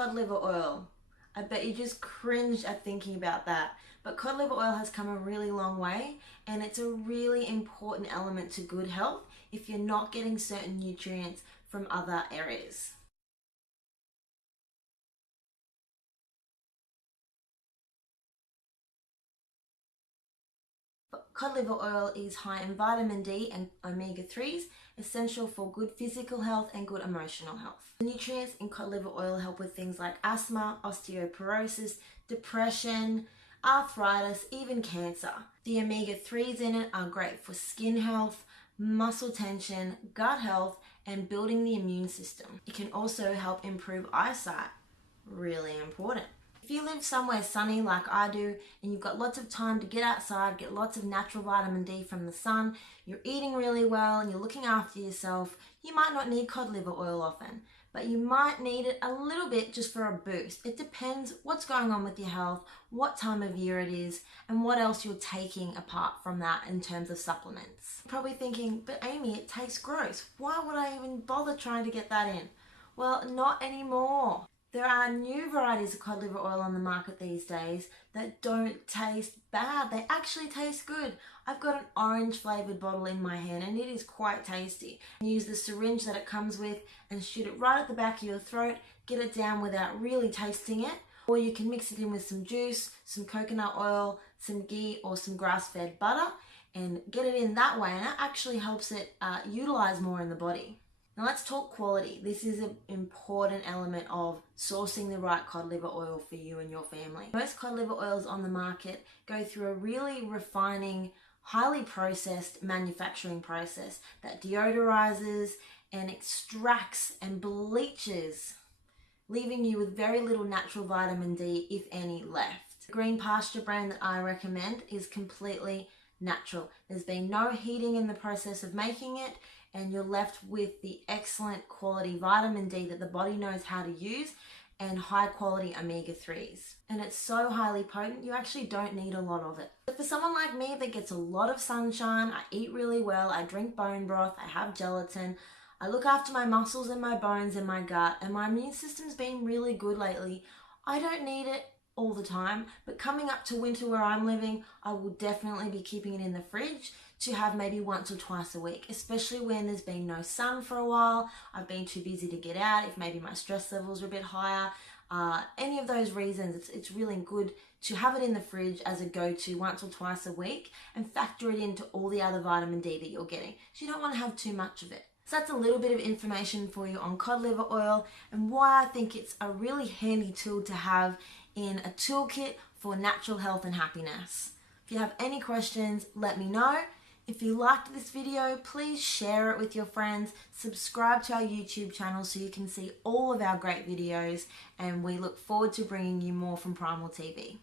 Cod liver oil. I bet you just cringed at thinking about that. But cod liver oil has come a really long way, and it's a really important element to good health if you're not getting certain nutrients from other areas. Cod liver oil is high in vitamin D and omega-3s, essential for good physical health and good emotional health. The nutrients in cod liver oil help with things like asthma, osteoporosis, depression, arthritis, even cancer. The omega-3s in it are great for skin health, muscle tension, gut health, and building the immune system. It can also help improve eyesight. Really important. If you live somewhere sunny like I do, and you've got lots of time to get outside, get lots of natural vitamin D from the sun, you're eating really well and you're looking after yourself, you might not need cod liver oil often, but you might need it a little bit just for a boost. It depends what's going on with your health, what time of year it is, and what else you're taking apart from that in terms of supplements. You're probably thinking, but Aimee, it tastes gross. Why would I even bother trying to get that in? Well, not anymore. There are new varieties of cod liver oil on the market these days that don't taste bad. They actually taste good. I've got an orange flavored bottle in my hand and it is quite tasty. You use the syringe that it comes with and shoot it right at the back of your throat, get it down without really tasting it. Or you can mix it in with some juice, some coconut oil, some ghee or some grass-fed butter and get it in that way, and that actually helps it utilize more in the body. Now let's talk quality. This is an important element of sourcing the right cod liver oil for you and your family. Most cod liver oils on the market go through a really refining, highly processed manufacturing process that deodorizes and extracts and bleaches, leaving you with very little natural vitamin D, if any, left. The Green Pasture brand that I recommend is completely natural. There's been no heating in the process of making it, and you're left with the excellent quality vitamin D that the body knows how to use and high quality omega-3s. And it's so highly potent, you actually don't need a lot of it. But for someone like me that gets a lot of sunshine, I eat really well, I drink bone broth, I have gelatin, I look after my muscles and my bones and my gut, and my immune system's been really good lately, I don't need it all the time. But coming up to winter where I'm living, I will definitely be keeping it in the fridge to have maybe once or twice a week, especially when there's been no sun for a while, I've been too busy to get out, if maybe my stress levels are a bit higher, any of those reasons, it's really good to have it in the fridge as a go-to once or twice a week and factor it into all the other vitamin D that you're getting. So you don't want to have too much of it. So that's a little bit of information for you on cod liver oil and why I think it's a really handy tool to have in a toolkit for natural health and happiness. If you have any questions, let me know. If you liked this video, please share it with your friends, subscribe to our YouTube channel so you can see all of our great videos, and we look forward to bringing you more from Primal TV.